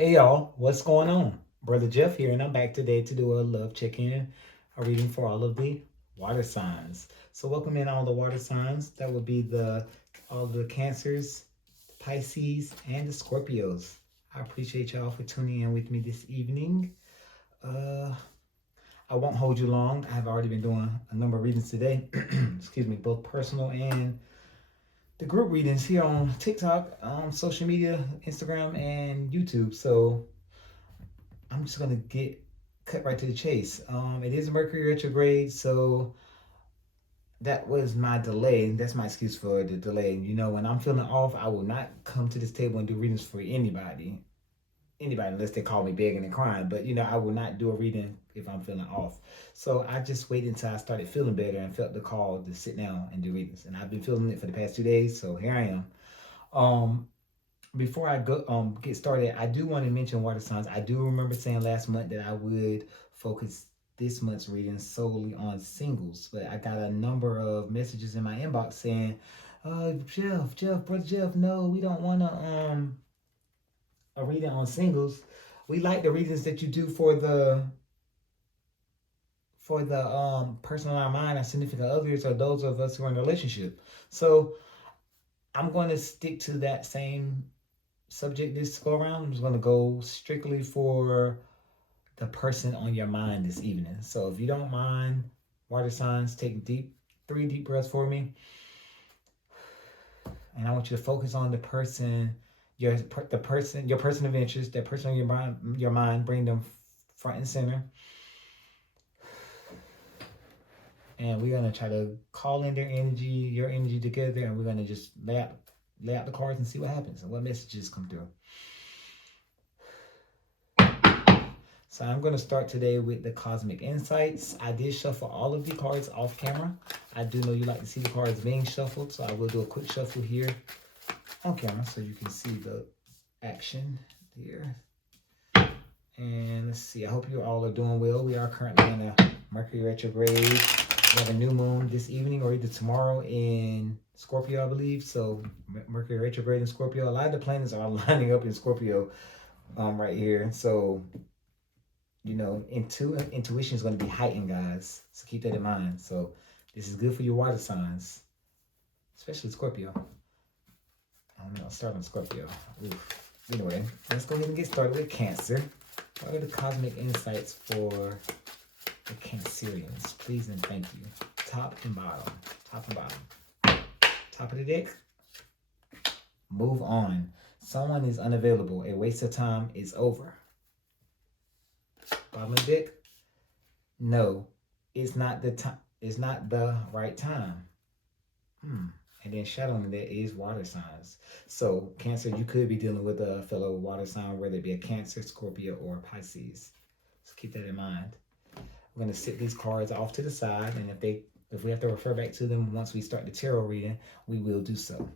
Hey y'all, what's going on? Brother Jeff here, and I'm back today to do a love check-in, a reading for all of the water signs. So welcome in all the water signs. That would be the all the Cancers, Pisces, and the Scorpios. I appreciate y'all for tuning in with me this evening. Uh, I won't hold you long. I've already been doing a number of readings today. Excuse me, both personal and the group readings here on TikTok, social media, Instagram, and YouTube. So I'm just gonna get cut right to the chase. It is Mercury retrograde, so that was my delay. That's my excuse for the delay. You know, when I'm feeling off, I will not come to this table and do readings for anybody unless they call me begging and crying. But you know, I will not do a reading if I'm feeling off. So I just waited until I started feeling better and felt the call to sit down and do readings. And I've been feeling it for the past 2 days, so here I am. Um, Before I go get started, I do want to mention water signs. I do remember saying last month that I would focus this month's reading solely on singles, but I got a number of messages in my inbox saying, Brother Jeff, no, we don't want to a reading on singles. We like the readings that you do for the person in our mind, our significant others, or those of us who are in a relationship. So I'm going to stick to that same subject this go around. I'm just going to go strictly for the person on your mind this evening. So if you don't mind, water signs, take 3 deep breaths for me. And I want you to focus on the person, your person of interest, that person on your mind, bring them front and center. And we're gonna try to call in their energy, your energy together, and we're gonna just lay out the cards and see what happens and what messages come through. So I'm going to start today with the Cosmic Insights. I did shuffle all of the cards off camera. I do know you like to see the cards being shuffled, so I will do a quick shuffle here on camera so you can see the action here. And let's see, I hope you all are doing well. We are currently in a Mercury retrograde. We have a new moon this evening or either tomorrow in Scorpio, I believe. So Mercury retrograde in Scorpio. A lot of the planets are lining up in Scorpio right here. So you know, intuition is going to be heightened, guys. So keep that in mind. So this is good for your water signs, especially Scorpio. I'll start on Scorpio. Oof. Anyway, let's go ahead and get started with Cancer. What are the cosmic insights for the Cancerians? Please and thank you. Top and bottom. Top and bottom. Top of the deck. Move on. Someone is unavailable. A waste of time is over. Bottom of the deck. No, it's not the time. It's not the right time. And then shadowing that is water signs. So Cancer, you could be dealing with a fellow water sign, whether it be a Cancer, Scorpio, or Pisces. So keep that in mind. We're gonna sit these cards off to the side, and if we have to refer back to them once we start the tarot reading, we will do so.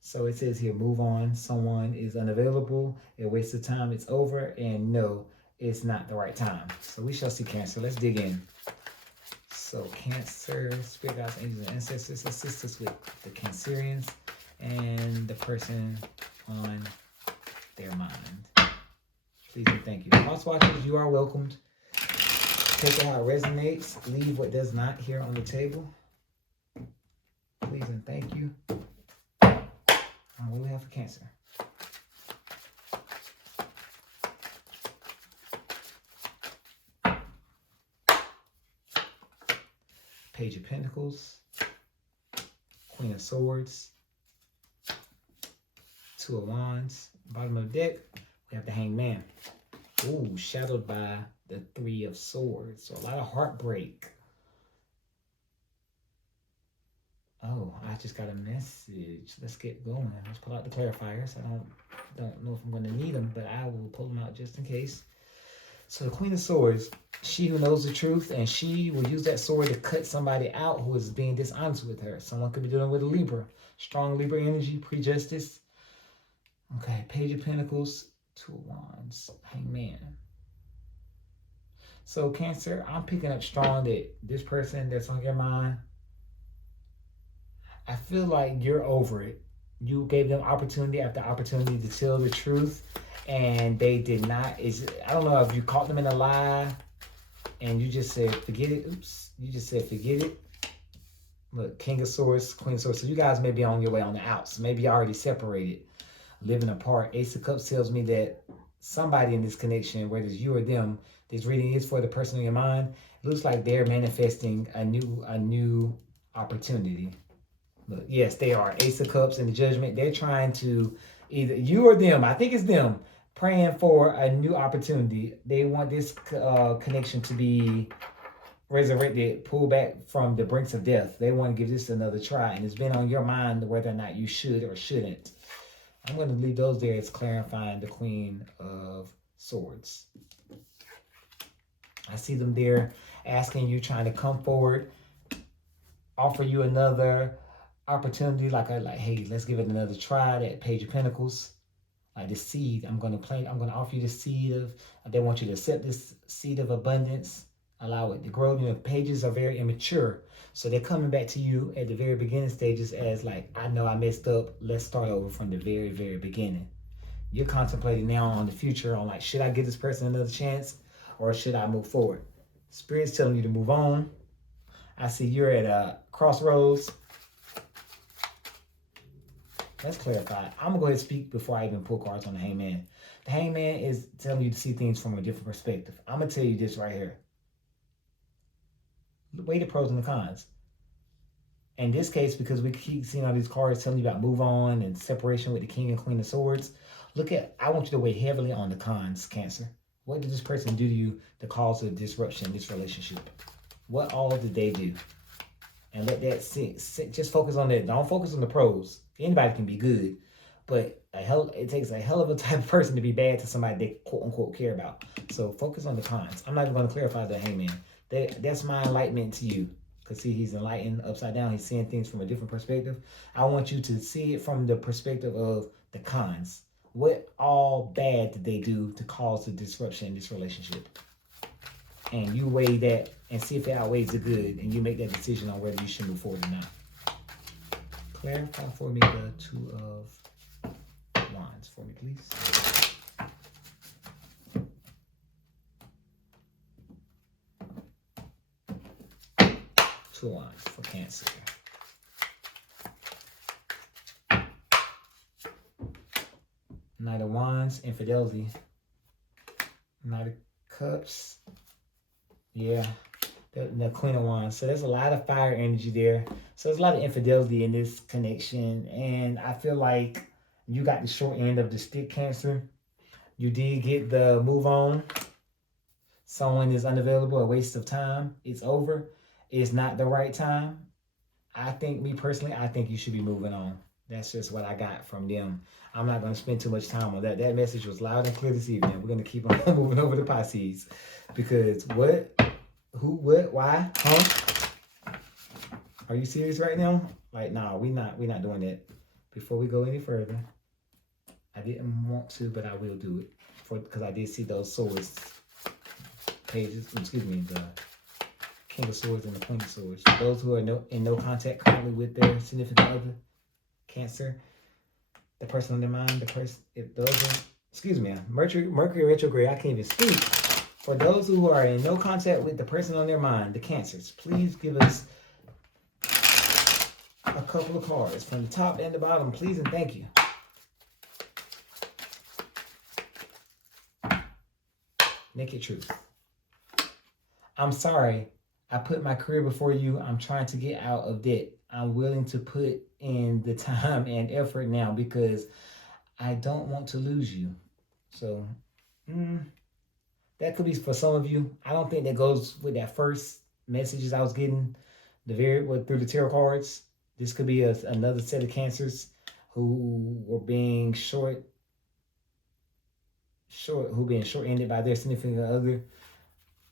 So it says here, move on. Someone is unavailable. A waste of time. It's over. And no, it's not the right time. So we shall see, Cancer. Let's dig in. So Cancer, spirit guides, angels, and ancestors, assist us with the Cancerians and the person on their mind. Please and thank you. House watchers, you are welcomed. Take it how it resonates. Leave what does not here on the table. Please and thank you. What do we have for Cancer? Page of Pentacles, Queen of Swords, Two of Wands. Bottom of the deck, we have the Hanged Man. Ooh, shadowed by the Three of Swords. So a lot of heartbreak. Oh, I just got a message. Let's get going. Let's pull out the clarifiers. I don't know if I'm going to need them, but I will pull them out just in case. So the Queen of Swords, she who knows the truth, and she will use that sword to cut somebody out who is being dishonest with her. Someone could be dealing with a Libra. Strong Libra energy, pre-justice. Okay, Page of Pentacles, Two of Wands, Hanged Man. So Cancer, I'm picking up strong that this person that's on your mind, I feel like you're over it. You gave them opportunity after opportunity to tell the truth, and they did not. I don't know if you caught them in a lie and you just said forget it. Oops, you just said forget it. Look, King of Swords, Queen of Swords. So you guys may be on your way on the outs. Maybe you already separated, living apart. Ace of Cups tells me that somebody in this connection, whether it's you or them, this reading is for the person in your mind. It looks like they're manifesting a new opportunity. Look, yes, they are. Ace of Cups and the Judgment. They're trying to, either you or them, I think it's them, praying for a new opportunity. They want this connection to be resurrected, pulled back from the brinks of death. They want to give this another try, and it's been on your mind whether or not you should or shouldn't. I'm going to leave those there as clarifying the Queen of Swords. I see them there asking you, trying to come forward, offer you another opportunity, like hey, let's give it another try. That Page of Pentacles, like the seed. I'm going to offer you the seed of. They want you to accept this seed of abundance. Allow it to grow. You know, pages are very immature. So they're coming back to you at the very beginning stages as like, I know I messed up. Let's start over from the very, very beginning. You're contemplating now on the future on like, should I give this person another chance or should I move forward? Spirit's telling you to move on. I see you're at a crossroads. Let's clarify. I'm going to go ahead and speak before I even pull cards on the Hangman. The Hangman is telling you to see things from a different perspective. I'm going to tell you this right here. Weigh the pros and the cons. In this case, because we keep seeing all these cards telling you about move on and separation with the King and Queen of Swords, I want you to weigh heavily on the cons, Cancer. What did this person do to you to cause a disruption in this relationship? What all did they do? And let that sit. Just focus on that. Don't focus on the pros. Anybody can be good, but it takes a hell of a type of person to be bad to somebody they quote unquote care about. So focus on the cons. I'm not even going to clarify the Hangman. That's my enlightenment to you. Because see, he's enlightened upside down. He's seeing things from a different perspective. I want you to see it from the perspective of the cons. What all bad did they do to cause the disruption in this relationship? And you weigh that and see if it outweighs the good. And you make that decision on whether you should move forward or not. Clarify for me the Two of Wands for me, please. Two Wands for Cancer. Knight of Wands, Infidelity. Knight of Cups. Yeah, the Queen of Wands. So there's a lot of fire energy there. So there's a lot of infidelity in this connection. And I feel like you got the short end of the stick, Cancer. You did get the move on. Someone is unavailable, a waste of time. It's over. It's not the right time. I think, me personally, I think you should be moving on. That's just what I got from them. I'm not going to spend too much time on that. That message was loud and clear this evening. We're going to keep on moving over to Pisces. Because what? Who? What? Why? Huh? Are you serious right now? Like, nah, we're not doing that. Before we go any further, I didn't want to, but I will do it. Because I did see those swords pages. Excuse me, the King of Swords and the Queen of Swords. For those who are in no contact currently with their significant other, Cancer, the person on their mind, the person, if those are, excuse me, Mercury retrograde, I can't even speak. For those who are in no contact with the person on their mind, the Cancers, please give us a couple of cards from the top and the bottom, please and thank you. Naked Truth. I'm sorry. I put my career before you. I'm trying to get out of debt. I'm willing to put in the time and effort now because I don't want to lose you. So, that could be for some of you. I don't think that goes with that first messages I was getting through the tarot cards. This could be another set of Cancers who were being short-ended by their significant other.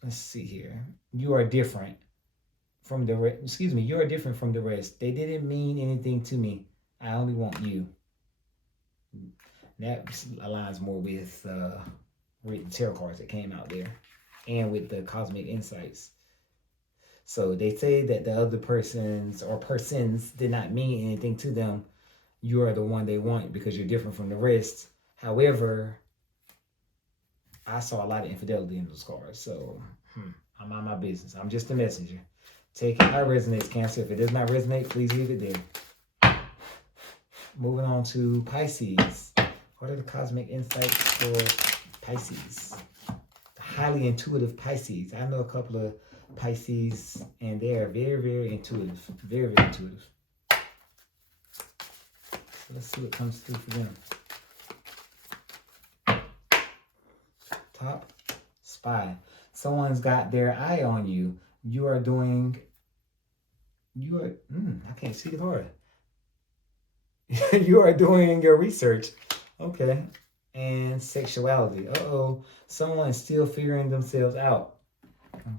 Let's see here. You are different from the rest. Excuse me. You are different from the rest. They didn't mean anything to me. I only want you. That aligns more with the tarot cards that came out there and with the cosmic insights. So they say that the other persons did not mean anything to them. You are the one they want because you're different from the rest. However, I saw a lot of infidelity in those cards. So I'm on my business. I'm just a messenger. Take it how it resonates, Cancer. If it does not resonate, please leave it there. Moving on to Pisces. What are the cosmic insights for Pisces? The highly intuitive Pisces. I know a couple of Pisces, and they are very, very intuitive. Very, very intuitive. So let's see what comes through for them. Top, spy. Someone's got their eye on you. I can't see the card. You are doing your research. Okay. And sexuality. Uh-oh. Someone is still figuring themselves out.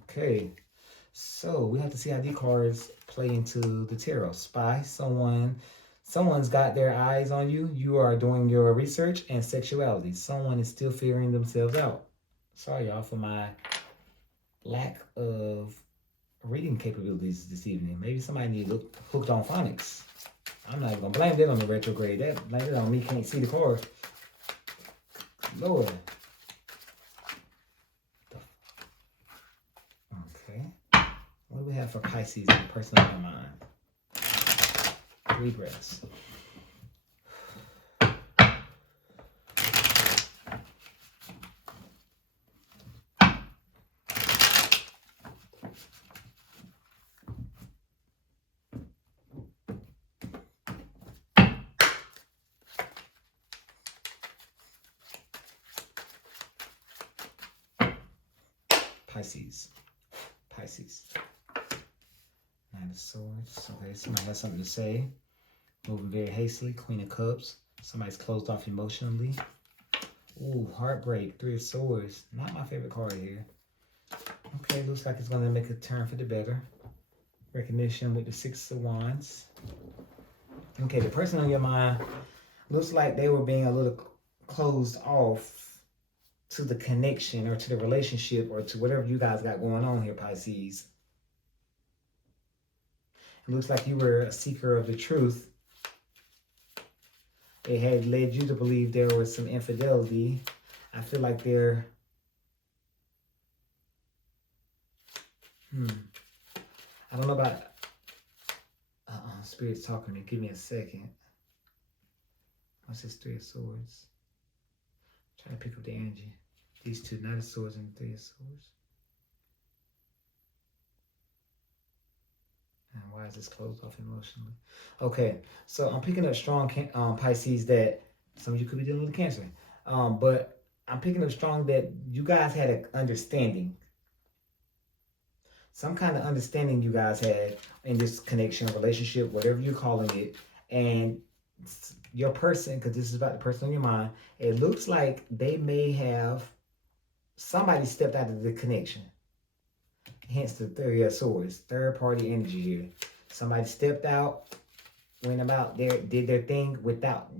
Okay. So we have to see how these cards play into the tarot. Spy. Someone's got their eyes on you. You are doing your research. And sexuality. Someone is still figuring themselves out. Sorry, y'all, for my lack of reading capabilities this evening. Maybe somebody need to look hooked on phonics. I'm not even gonna blame that on the retrograde. Blame it on me can't see the card. Lord. Okay. What do we have for Pisces in the personal mind? 3 breaths. Pisces. Nine of Swords. Okay, somebody has something to say. Moving very hastily. Queen of Cups. Somebody's closed off emotionally. Ooh, heartbreak. 3 of Swords. Not my favorite card here. Okay, looks like it's going to make a turn for the better. Recognition with the 6 of Wands. Okay, the person on your mind looks like they were being a little closed off to the connection or to the relationship or to whatever you guys got going on here, Pisces. It looks like you were a seeker of the truth. It had led you to believe there was some infidelity. I feel like they're... I don't know about... Spirit's talking to me. Give me a second. What's this 3 of Swords? Try to pick up the energy. These 2, Knight of Swords and 3 of Swords. And why is this closed off emotionally? Okay, so I'm picking up strong Pisces that some of you could be dealing with Cancer. But I'm picking up strong that you guys had an understanding. Some kind of understanding you guys had in this connection, relationship, whatever you're calling it. And your person, because this is about the person on your mind, it looks like they may have, somebody stepped out of the connection. Hence the 3 of Swords, third party energy here. Somebody stepped out, went about there, did their thing without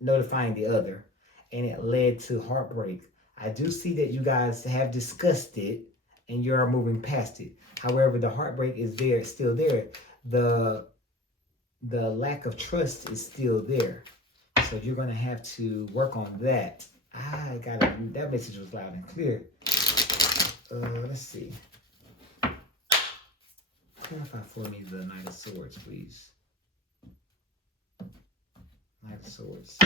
notifying the other. And it led to heartbreak. I do see that you guys have discussed it and you're moving past it. However, the heartbreak is there, it's still there. The lack of trust is still there. So you're going to have to work on that. That message was loud and clear. Let's see. Clarify for me the Knight of Swords, please. Knight of Swords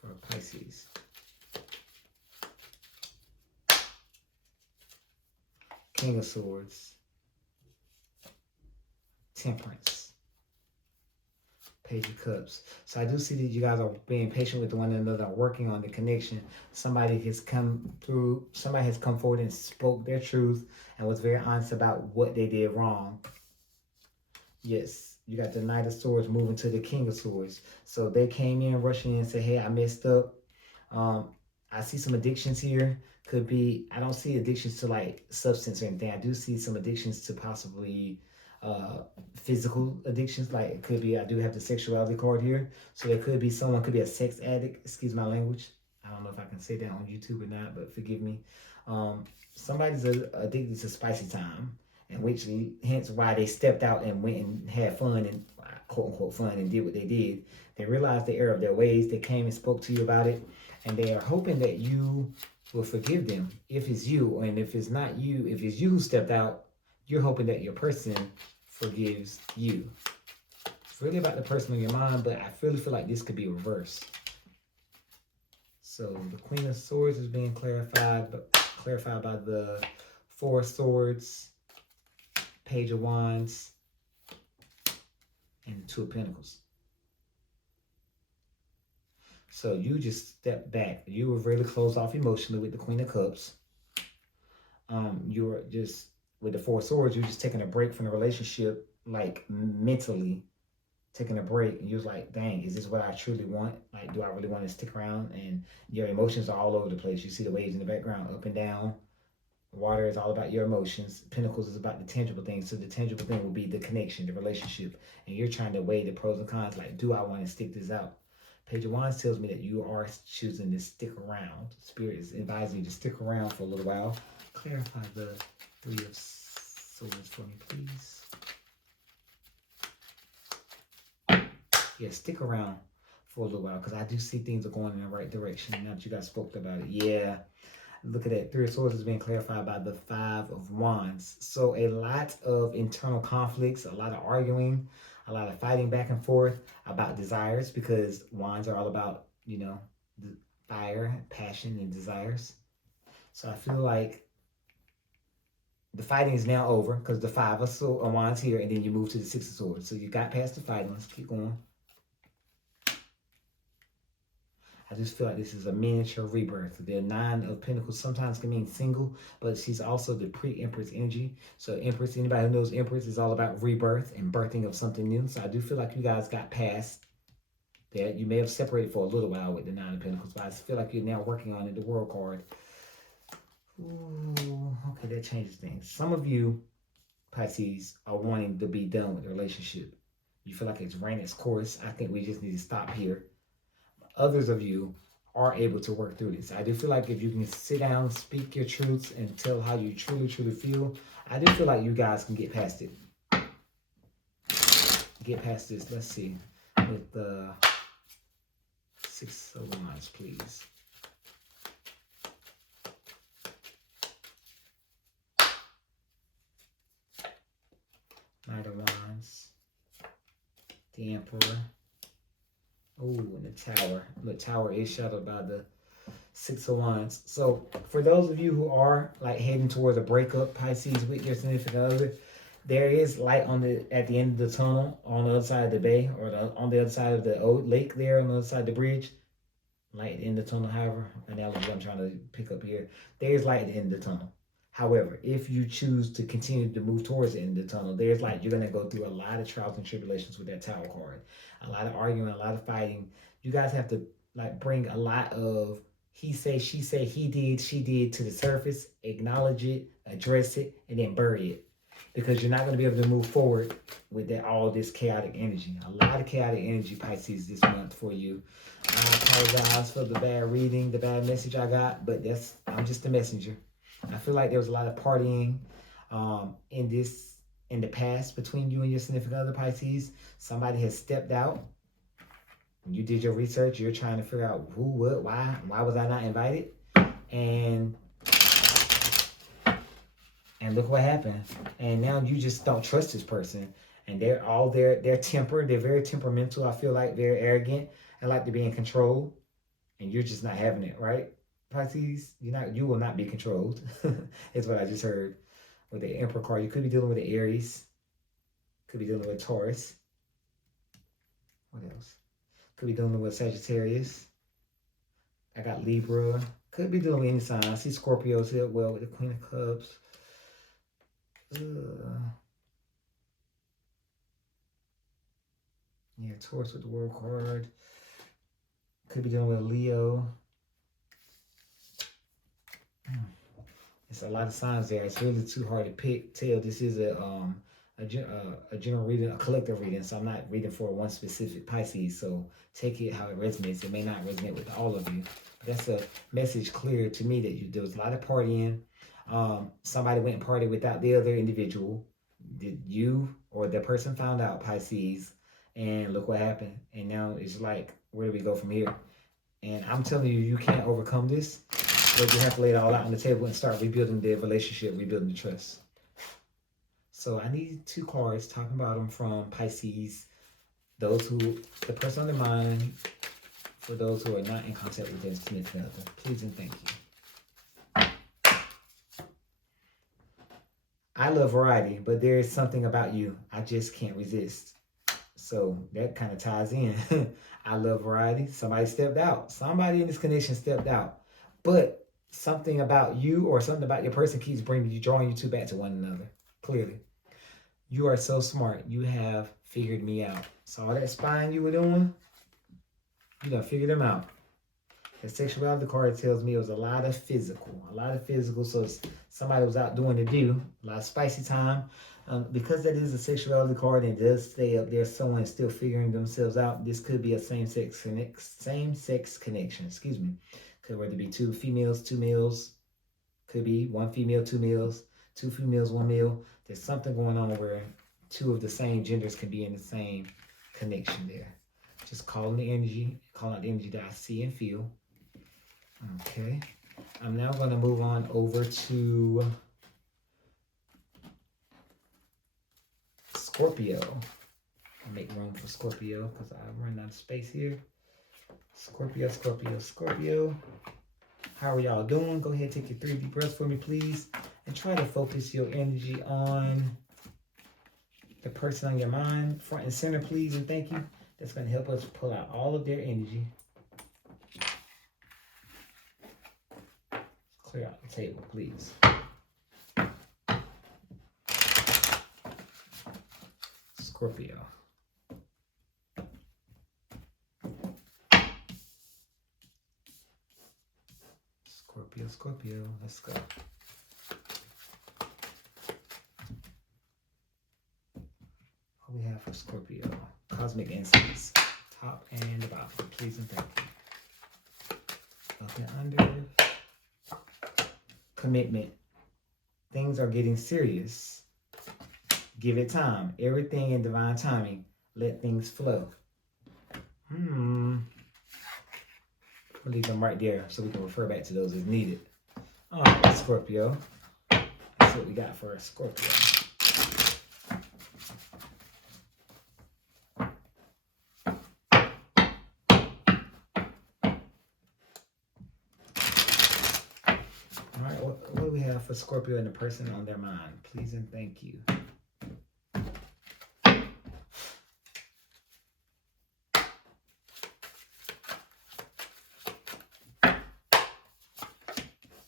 for Pisces. King of Swords. Temperance. Page of Cups. So I do see that you guys are being patient with one another, working on the connection. Somebody has come forward and spoke their truth and was very honest about what they did wrong. Yes, you got the Knight of Swords moving to the King of Swords. So they came in, rushing in and said, hey, I messed up. I see some addictions here. Could be, I don't see addictions to like substance or anything. I do see some addictions to possibly physical addictions. Like it could be, I do have the sexuality card here. So there could be someone, could be a sex addict. Excuse my language. I don't know if I can say that on YouTube or not, but forgive me. Somebody's addicted to spicy time, and which hence why they stepped out and went and had fun and quote unquote fun and did what they did. They realized the error of their ways. They came and spoke to you about it, and they are hoping that you will forgive them if it's you. And if it's not you, if it's you who stepped out, you're hoping that your person forgives you. It's really about the person on your mind, but I really feel like this could be reversed. So the Queen of Swords is being clarified by the Four of Swords, Page of Wands, and the Two of Pentacles. So you just step back. You were really closed off emotionally with the Queen of Cups. You were just, with the Four of Swords, you're just taking a break from the relationship, like mentally taking a break. And you was like, dang, is this what I truly want? Like, do I really want to stick around? And your emotions are all over the place. You see the waves in the background, up and down. Water is all about your emotions. Pentacles is about the tangible things. So the tangible thing will be the connection, the relationship. And you're trying to weigh the pros and cons. Like, do I want to stick this out? Page of Wands tells me that you are choosing to stick around. Spirit is advising you to stick around for a little while. Clarify the Three of Swords for me, please. Yeah, stick around for a little while, because I do see things are going in the right direction now that you guys spoke about it. Yeah. Look at that. Three of Swords is being clarified by the Five of Wands. So a lot of internal conflicts, a lot of arguing, a lot of fighting back and forth about desires, because Wands are all about, you know, the fire, passion, and desires. So I feel like the fighting is now over, because the Five of Wands here, and then you move to the Six of Swords. So you got past the fighting. Let's keep going. I just feel like this is a miniature rebirth. The Nine of Pentacles sometimes can mean single, but she's also the pre-Empress energy. So Empress, anybody who knows Empress, is all about rebirth and birthing of something new. So I do feel like you guys got past that. You may have separated for a little while with the Nine of Pentacles, but I feel like you're now working on it, the World card. Ooh, okay, that changes things. Some of you, Pisces, are wanting to be done with the relationship. You feel like it's ran its course. I think we just need to stop here. Others of you are able to work through this. I do feel like if you can sit down, speak your truths, and tell how you truly feel, I do feel like you guys can get past it. Get past this. Let's see. With the Six of Wands, please. Knight of Wands. The Emperor. Oh, and the Tower. The Tower is shadowed by the Six of Wands. So for those of you who are like heading towards a breakup, Pisces, with your significant other, there is light at the end of the tunnel on the other side of the bay, or on the other side of the old lake there, on the other side of the bridge. Light in the tunnel, however, analogy I'm trying to pick up here. There is light at the end of the tunnel. However, if you choose to continue to move towards the end of the tunnel, there's light. You're going to go through a lot of trials and tribulations with that Tower card. A lot of arguing, a lot of fighting. You guys have to like bring a lot of he say, she say, he did, she did to the surface, acknowledge it, address it, and then bury it. Because you're not going to be able to move forward with all this chaotic energy. A lot of chaotic energy, Pisces, this month for you. I apologize for the bad reading, the bad message I got, but I'm just a messenger. I feel like there was a lot of partying in the past between you and your significant other, Pisces. Somebody has stepped out. You did your research. You're trying to figure out who, what, why was I not invited? And look what happened. And now you just don't trust this person. And they're temper. They're very temperamental. I feel like very arrogant and like to be in control. And you're just not having it, right? Pisces, you will not be controlled. Is what I just heard with the Emperor card. You could be dealing with the Aries. Could be dealing with Taurus. What else? Could be dealing with Sagittarius. I got Libra. Could be dealing with any sign. I see Scorpios here. Well, with the Queen of Cups. Yeah, Taurus with the World card. Could be dealing with Leo. It's a lot of signs there. It's really too hard to tell. This is a general reading, a collective reading. So I'm not reading for one specific Pisces. So take it how it resonates. It may not resonate with all of you. But that's a message clear to me that there was a lot of partying. Somebody went and partied without the other individual. Did you or the person found out, Pisces, and look what happened. And now it's like, where do we go from here? And I'm telling you, you can't overcome this. But you have to lay it all out on the table and start rebuilding the relationship, rebuilding the trust. So I need 2 cards talking about them from Pisces. Those who, the person on their mind, for those who are not in contact with their significant other. Please and thank you. I love variety, but there is something about you I just can't resist. So that kind of ties in. I love variety. Somebody stepped out. Somebody in this connection stepped out. But something about you or something about your person keeps bringing you, drawing you two back to one another. Clearly. You are so smart. You have figured me out. So all that spying you were doing, you done figured them out. The sexuality card tells me it was a lot of physical. So somebody was out doing the do, a lot of spicy time. Because that is a sexuality card and it does stay up there, someone is still figuring themselves out. This could be a same-sex connection. Excuse me. Could whether be 2 females, 2 males. Could be 1 female, 2 males, 2 females, 1 male. There's something going on where 2 of the same genders can be in the same connection there. Just calling the energy, calling out the energy that I see and feel. Okay. I'm now going to move on over to Scorpio. I'll make room for Scorpio because I'm running out of space here. Scorpio. How are y'all doing? Go ahead, take your 3 deep breaths for me, please. And try to focus your energy on the person on your mind. Front and center, please, and thank you. That's going to help us pull out all of their energy. Clear out the table, please. Scorpio. Scorpio. Let's go. What we have for Scorpio? Cosmic insights. Top and the bottom. Please and thank you. Up and under. Commitment. Things are getting serious. Give it time. Everything in divine timing. Let things flow. We'll leave them right there so we can refer back to those as needed. All right, Scorpio. That's what we got for a Scorpio. All right, what do we have for Scorpio and the person on their mind? Please and thank you.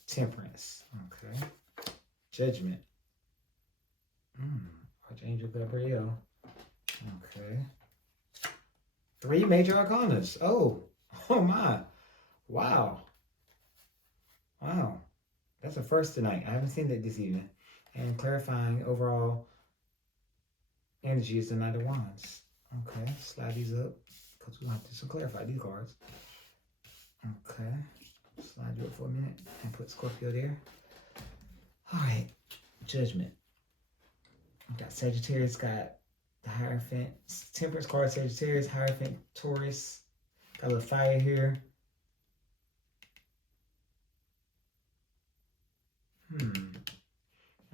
Temperance. Okay. Judgment. Archangel Gabriel. Okay. 3 major arcanas. Oh my. Wow. That's a first tonight. I haven't seen that this evening. And clarifying overall energy is the Knight of Wands. Okay. Slide these up because we want to clarify these cards. Okay. Slide you up for a minute and put Scorpio there. All right. Judgment. We got Sagittarius, got the Hierophant. Temperance card, Sagittarius, Hierophant, Taurus. Got a little fire here. I'm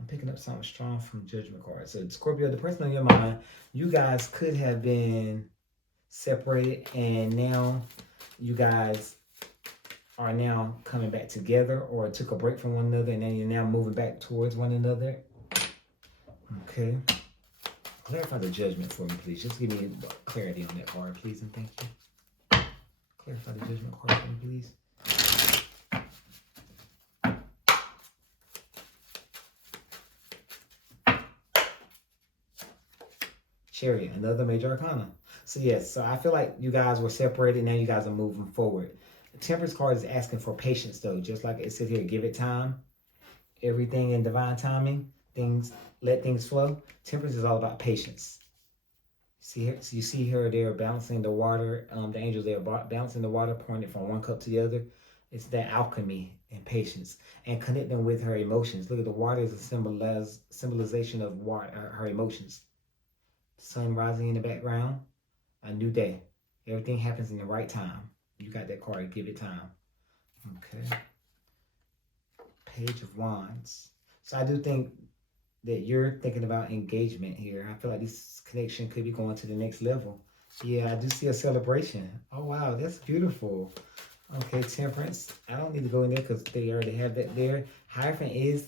picking up something strong from Judgment card. So Scorpio, the person on your mind, you guys could have been separated and now you guys are now coming back together or took a break from one another and then you're now moving back towards one another. Okay. Clarify the Judgment for me, please. Just give me clarity on that card, please, and thank you. Clarify the Judgment card for me, please. Chariot, another major arcana. So yes, so I feel like you guys were separated. Now you guys are moving forward. The Temperance card is asking for patience, though. Just like it says here, give it time. Everything in divine timing. Let things flow. Temperance is all about patience. See here, so you see here they're balancing the water. The angels, they're balancing the water, pouring it from one cup to the other. It's that alchemy and patience and connecting with her emotions. Look at the water is a symbolization of water, her emotions. Sun rising in the background, a new day. Everything happens in the right time. You got that card, give it time. Okay. Page of Wands. So I do think that you're thinking about engagement here. I feel like this connection could be going to the next level. Yeah, I do see a celebration. Oh, wow, that's beautiful. Okay, Temperance. I don't need to go in there because they already have that there. Hierophant is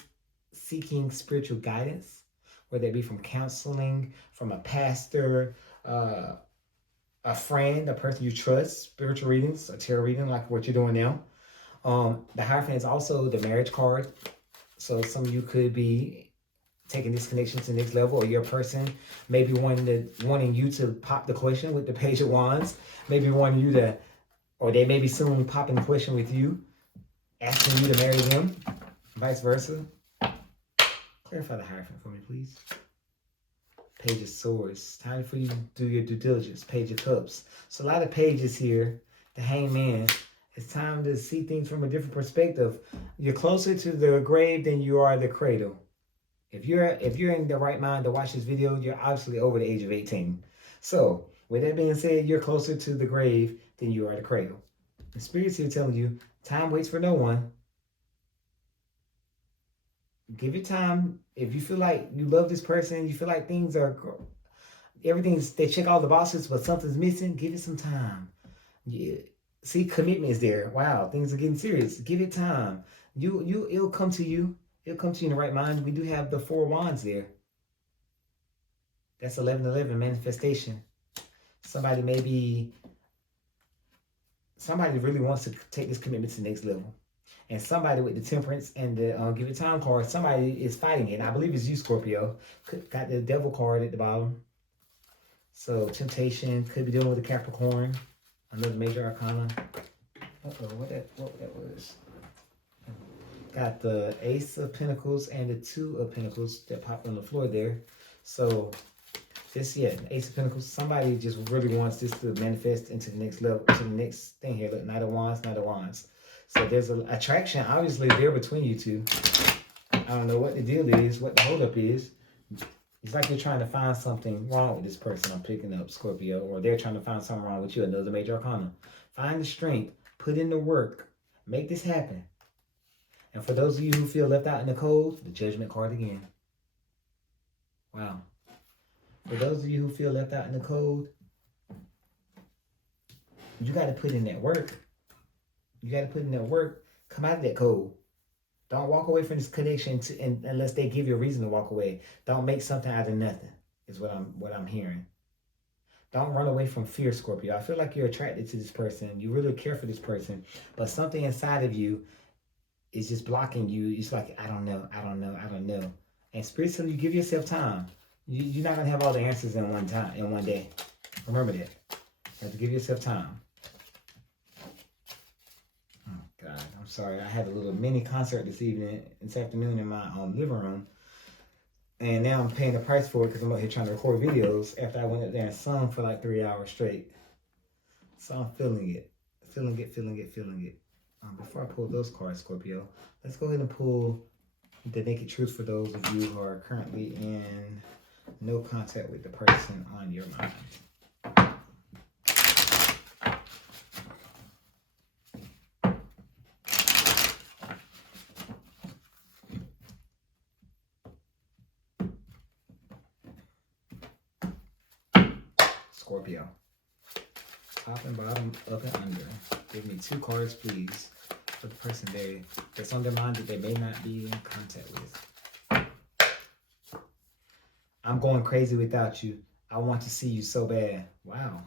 seeking spiritual guidance, whether it be from counseling, from a pastor, a friend, a person you trust, spiritual readings, a tarot reading like what you're doing now. The Hierophant is also the marriage card. So some of you could be taking this connection to the next level, or your person maybe wanting you to pop the question with the Page of Wands, maybe wanting you to, or they may be soon popping the question with you, asking you to marry them, vice versa. Clarify the Hierophant for me, please. Page of Swords. Time for you to do your due diligence. Page of Cups. So a lot of pages here. The Hangman. It's time to see things from a different perspective. You're closer to the grave than you are the cradle. If you're in the right mind to watch this video, you're obviously over the age of 18. So, with that being said, you're closer to the grave than you are the cradle. The Spirit's here telling you, time waits for no one. Give it time. If you feel like you love this person, you feel like they check all the boxes, but something's missing, give it some time. Yeah. See, commitment is there. Wow, things are getting serious. Give it time. It'll come to you. It'll come to you in the right mind. We do have the 4 wands there. That's 1111 manifestation. Somebody really wants to take this commitment to the next level. And somebody with the Temperance and the Give It Time card, somebody is fighting it. And I believe it's you, Scorpio. Got the Devil card at the bottom. So Temptation could be dealing with the Capricorn. Another major arcana. What that was. Got the Ace of Pentacles and the 2 of Pentacles that popped on the floor there. So Ace of Pentacles. Somebody just really wants this to manifest into the next level, to the next thing here. Look, Knight of Wands, Knight of Wands. So there's an attraction, obviously, there between you two. I don't know what the deal is, what the holdup is. It's like you're trying to find something wrong with this person I'm picking up, Scorpio, or they're trying to find something wrong with you. Another major arcana. Find the strength, put in the work, make this happen. And for those of you who feel left out in the cold, the Judgment card again. Wow. For those of you who feel left out in the cold, you got to put in that work. You got to put in that work. Come out of that cold. Don't walk away from this connection unless they give you a reason to walk away. Don't make something out of nothing, is what I'm hearing. Don't run away from fear, Scorpio. I feel like you're attracted to this person. You really care for this person. But something inside of you is just blocking you. It's like, I don't know. And spiritually, you give yourself time. You're not going to have all the answers in one day. Remember that. You have to give yourself time. God, I'm sorry. I had a little mini concert this afternoon in my living room. And now I'm paying the price for it because I'm out here trying to record videos after I went up there and sung for like 3 hours straight. So I'm feeling it. Feeling it. Before I pull those cards, Scorpio, let's go ahead and pull the Naked Truth for those of you who are currently in no contact with the person on your mind. Scorpio. Top and bottom, up and under. Give me 2 cards, please, for the person that's on their mind that they may not be in contact with. I'm going crazy without you. I want to see you so bad. Wow.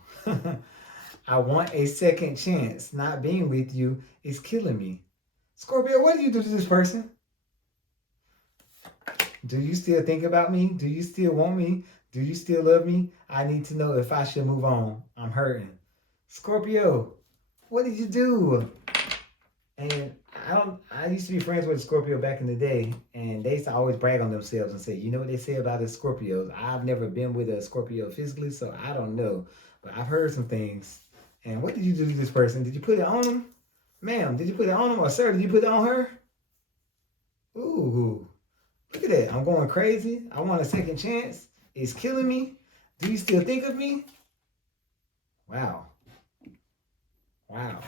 I want a second chance. Not being with you is killing me. Scorpio, what do you do to this person? Do you still think about me? Do you still want me? Do you still love me? I need to know if I should move on. I'm hurting. Scorpio, what did you do? And I used to be friends with a Scorpio back in the day, and they used to always brag on themselves and say, you know what they say about us Scorpios? I've never been with a Scorpio physically, so I don't know. But I've heard some things. And what did you do to this person? Did you put it on them? Ma'am, did you put it on them? Or sir, did you put it on her? Ooh, look at that. I'm going crazy. I want a second chance. It's killing me. Do you still think of me? Wow. Wow.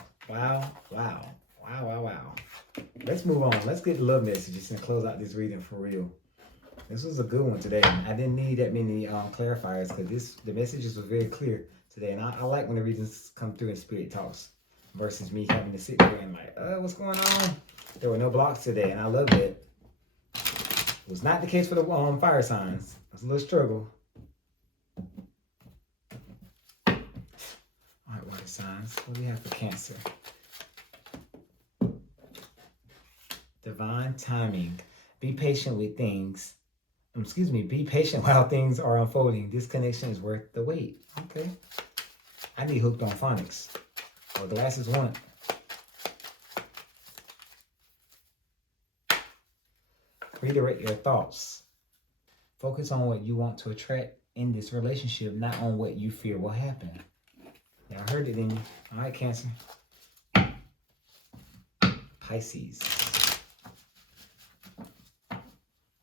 Let's move on. Let's get the love messages and close out this reading for real. This was a good one today. I didn't need that many clarifiers because the messages were very clear today. And I like when the readings come through in spirit talks versus me having to sit there and like, what's going on? There were no blocks today, and I loved it. It was not the case for the fire signs. It was a little struggle. All right, water signs. What do we have for Cancer? Divine timing. Be patient with things. Be patient while things are unfolding. This connection is worth the wait. Okay. I need Hooked on Phonics. Or Glasses One. Redirect your thoughts. Focus on what you want to attract in this relationship, not on what you fear will happen. Yeah, I heard it in you. All right, Cancer. Pisces.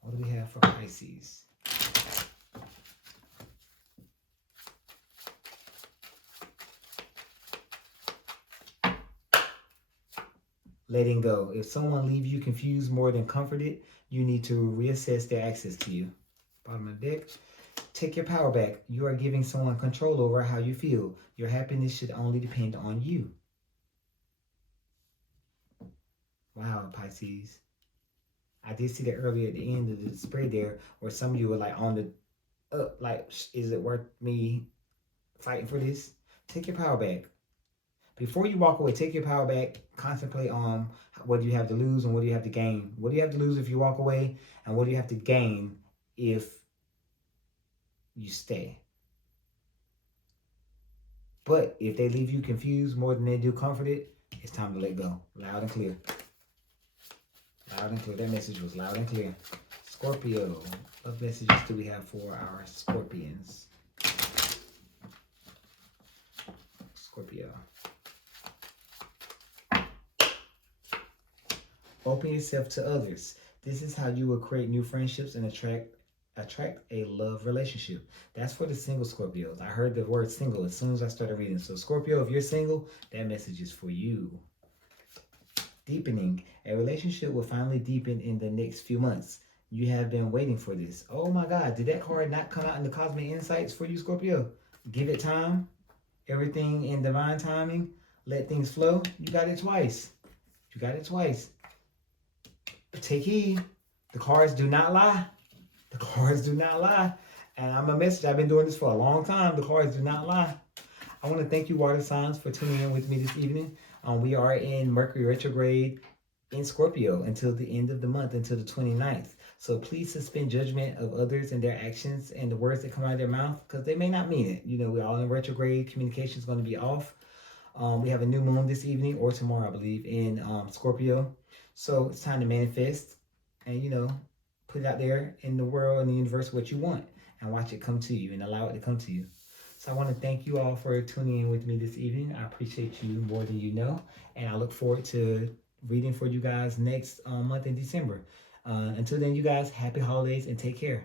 What do we have for Pisces? Letting go. If someone leaves you confused more than comforted, you need to reassess their access to you. Bottom of the deck. Take your power back. You are giving someone control over how you feel. Your happiness should only depend on you. Wow, Pisces. I did see that earlier at the end of the spread there, where some of you were like on the up, like, is it worth me fighting for this? Take your power back. Before you walk away, take your power back. Contemplate on what do you have to lose and what do you have to gain. What do you have to lose if you walk away, and what do you have to gain if you stay? But if they leave you confused more than they do comforted, it's time to let go. Loud and clear. Loud and clear. That message was loud and clear. Scorpio. What messages do we have for our Scorpions? Scorpio. Open yourself to others. This is how you will create new friendships and attract a love relationship. That's for the single Scorpios. I heard the word single as soon as I started reading. So Scorpio, if you're single, that message is for you. Deepening. A relationship will finally deepen in the next few months. You have been waiting for this. Oh my God, did that card not come out in the Cosmic Insights for you, Scorpio? Give it time. Everything in divine timing. Let things flow. You got it twice. You got it twice. Take heed. The cards do not lie. The cards do not lie. And I'm a message. I've been doing this for a long time. The cards do not lie. I want to thank you, water signs, for tuning in with me this evening. We are in Mercury retrograde in Scorpio until the end of the month, until the 29th. So please suspend judgment of others and their actions and the words that come out of their mouth, because they may not mean it. You know, we're all in retrograde. Communication is going to be off. We have a new moon this evening or tomorrow, I believe, in Scorpio. So it's time to manifest and, you know, put it out there in the world and the universe what you want and watch it come to you and allow it to come to you. So I want to thank you all for tuning in with me this evening. I appreciate you more than you know. And I look forward to reading for you guys next month in December. Until then, you guys, happy holidays and take care.